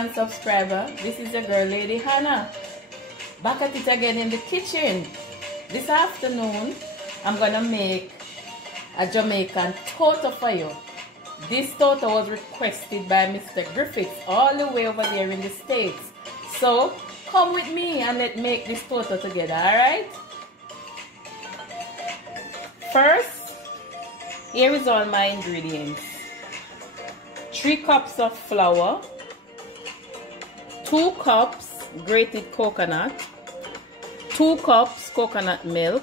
and subscriber. This is your girl Lady Hanna. Back at it again in the kitchen. This afternoon I'm gonna make a Jamaican toto for you. This toto was requested by Mr. Griffiths all the way over there in the States. So come with me and let's make this toto together, alright? First, here is all my ingredients. 3 cups of flour, 2 cups grated coconut, 2 cups coconut milk,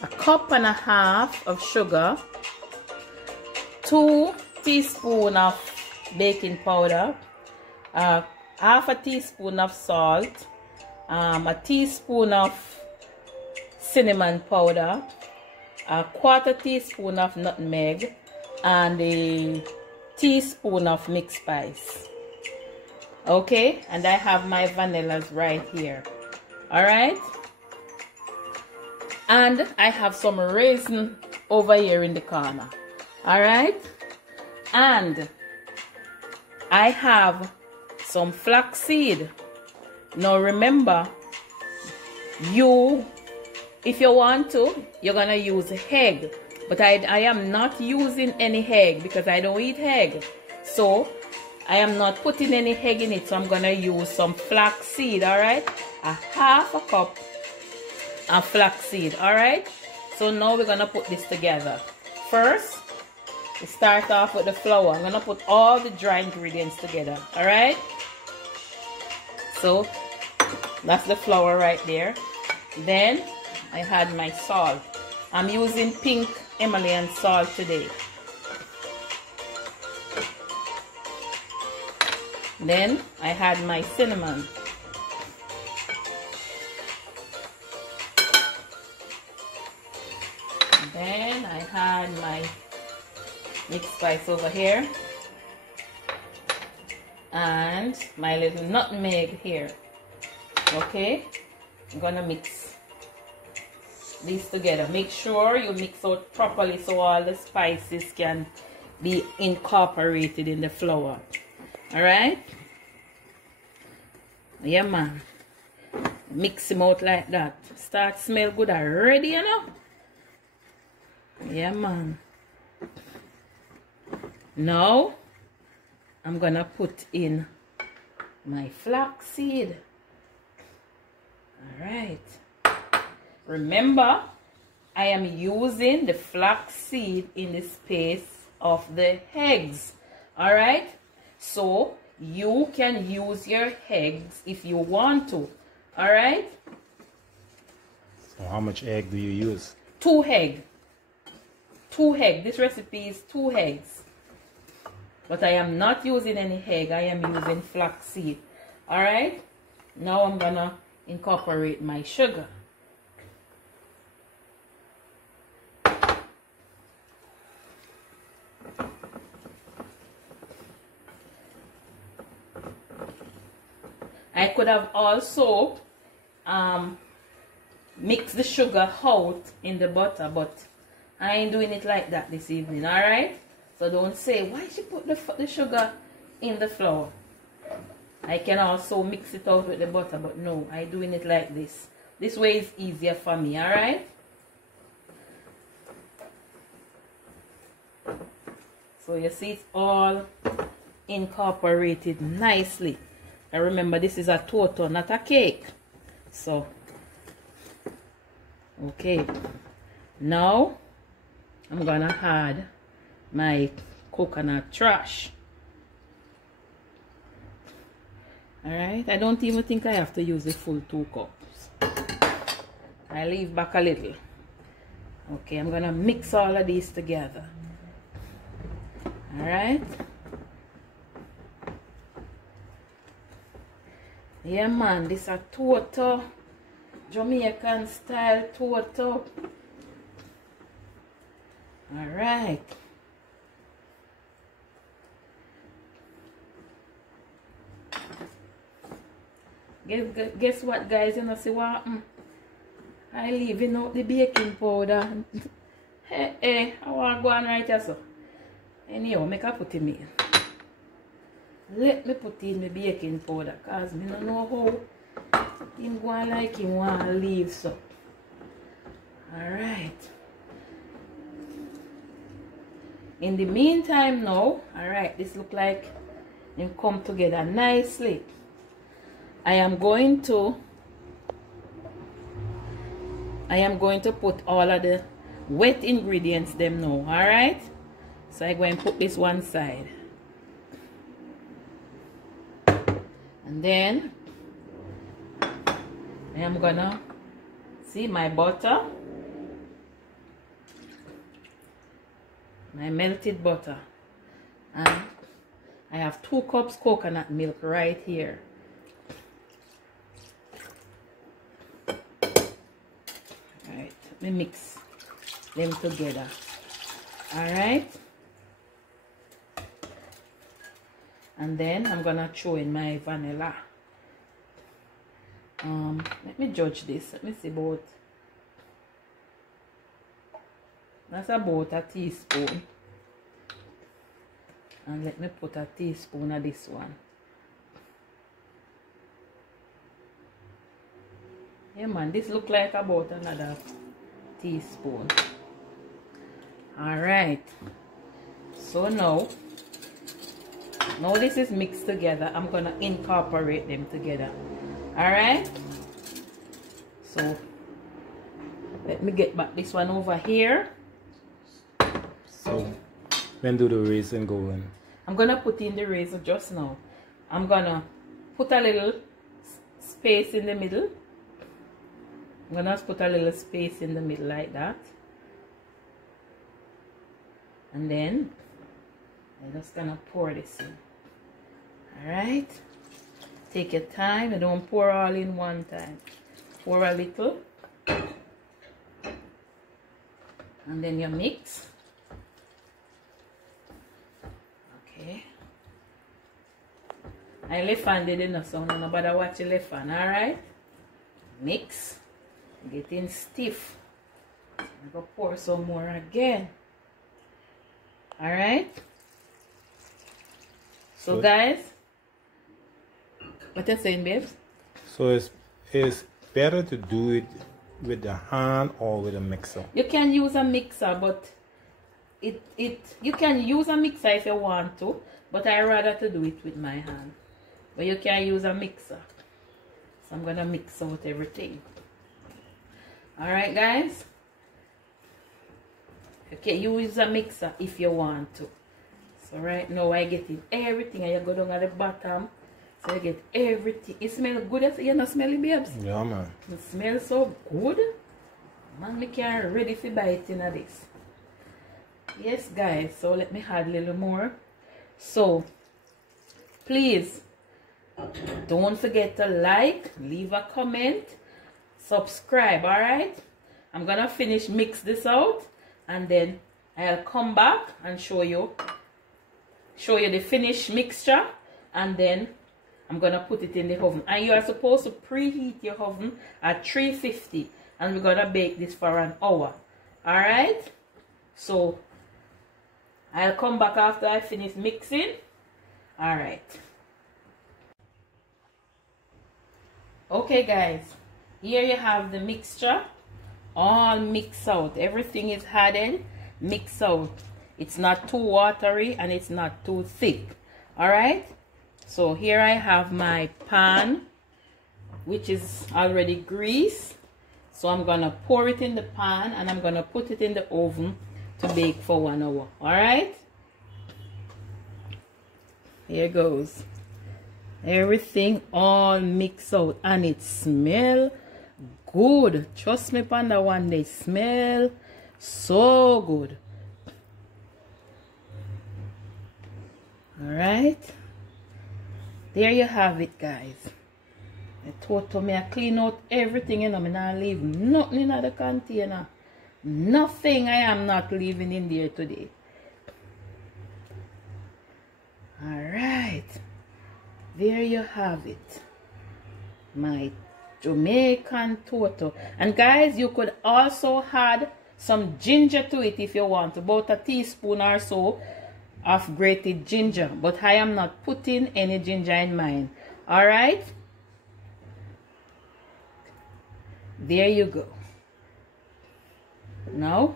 1.5 cups of sugar, 2 teaspoons of baking powder, half a teaspoon of salt, a teaspoon of cinnamon powder, a 1/4 teaspoon of nutmeg, and a teaspoon of mixed spice. Okay, and I have my vanillas right here. Alright, and I have some raisin over here in the corner. Alright, and I have some flaxseed. Now remember, if you want to, you're gonna use egg, but I am not using any egg because I don't eat egg, so I am not putting any egg in it. So I'm gonna use some flaxseed. All right, 1/2 cup of flaxseed. All right, so now we're gonna put this together. First, we start off with the flour. I'm gonna put all the dry ingredients together. All right, so that's the flour right there. Then I had my salt. I'm using pink Himalayan salt today. Then I had my cinnamon. Then I had my mixed spice over here. And my little nutmeg here. Okay, I'm gonna mix these together. Make sure you mix out properly so all the spices can be incorporated in the flour. Alright? Yeah, man. Mix them out like that. Start smell good already, you know? Yeah, man. Now, I'm gonna put in my flaxseed. Alright. Remember, I am using the flaxseed in the space of the eggs. Alright? So, you can use your eggs if you want to. Alright? So, how much egg do you use? 2 eggs. 2 eggs. This recipe is 2 eggs. But I am not using any egg. I am using flaxseed. Alright? Now I'm gonna incorporate my sugar. I could have also mixed the sugar out in the butter, but I ain't doing it like that this evening, alright? So don't say, why she put the sugar in the flour? I can also mix it out with the butter, but no, I'm doing it like this. This way is easier for me, alright? So you see it's all incorporated nicely. And remember, this is a toto, not a cake. So, okay. Now, I'm gonna add my coconut trash. Alright, I don't even think I have to use the full 2 cups. I leave back a little. Okay, I'm gonna mix all of these together. Alright. Yeah, man, this is a toto, Jamaican style toto. Alright. Guess what, guys? You know, see what? I leaving out the baking powder. Hey, I want to go on right here, so. Anyhow, make a put him in. let me put in the baking powder because I don't know how him go like him want to leave so. Alright. In the meantime now, alright, this look like it come together nicely. I am going to put all of the wet ingredients them now, alright? So I'm going to put this one side. And then I am gonna see my butter, my melted butter, and I have 2 cups coconut milk right here. Alright, let me mix them together. Alright, and then I'm gonna throw in my vanilla. Let me judge this. Let me see about. That's about a teaspoon. And let me put a teaspoon of this one. Yeah man, this look like about another teaspoon. Alright. So now this is mixed together. I'm gonna incorporate them together. Alright. So let me get back this one over here. So when do the raisin go in? I'm gonna put in the raisin just now. I'm gonna put a little space in the middle. I'm gonna put a little space in the middle like that. And then I'm just gonna pour this in. Alright. Take your time. You don't pour all in one time. Pour a little. And then you mix. Okay. I left handed enough so nobody watch your left hand. Alright. Mix. Getting stiff. I'm gonna pour some more again. Alright. So guys, what you saying, babes? So it's better to do it with the hand or with a mixer? You can use a mixer, but you can use a mixer if you want to, but I rather to do it with my hand. But you can use a mixer. So I'm gonna mix out everything. Alright guys. You can use a mixer if you want to. So right now I get in everything and you go down at the bottom. So you get everything. It smells good. You know smelly babes? Yeah man. It smells so good. Man, me can't ready for bite in this. Yes guys, so let me add a little more. So please don't forget to like, leave a comment, subscribe. Alright, I'm gonna finish mix this out and then I'll come back and show you the finished mixture, and then I'm gonna put it in the oven. And you are supposed to preheat your oven at 350 and we're gonna bake this for an hour. Alright, so I'll come back after I finish mixing. Alright, okay guys, here you have the mixture all mixed out. Everything is added, mixed out. It's not too watery and it's not too thick. Alright, so here I have my pan, which is already greased. So I'm gonna pour it in the pan and I'm gonna put it in the oven to bake for 1 hour. Alright, here goes. Everything all mixed out and it smells good. Trust me upon that one, they smell so good. Alright, there you have it guys. I toto me I clean out everything, you know, me not leave nothing in the container. Nothing I am not leaving in there today. Alright, there you have it, my Jamaican toto. And guys, you could also add some ginger to it if you want, about a teaspoon or so, of grated ginger, but I am not putting any ginger in mine. All right, there you go. Now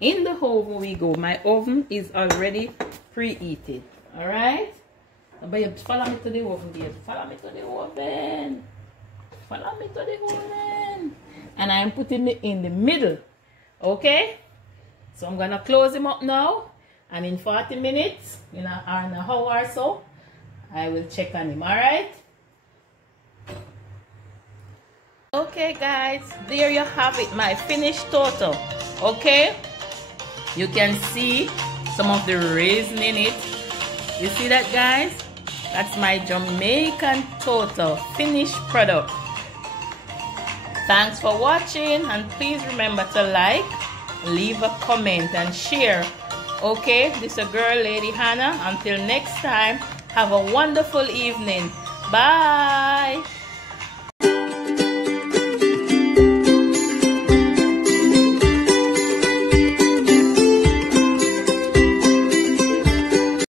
in the oven we go. My oven is already preheated. All right, but follow me to the oven, dear. Follow me to the oven. Follow me to the oven. And I am putting it in the middle. Okay, so I'm gonna close him up now, and in 40 minutes, in an hour or so, I will check on him. All right. Okay guys, there you have it, my finished toto. Okay, you can see some of the raisin in it. You see that, guys? That's my Jamaican toto finished product. Thanks for watching, and please remember to like, leave a comment, and share. Okay, this is a girl, Lady Hanna. Until next time, have a wonderful evening. Bye.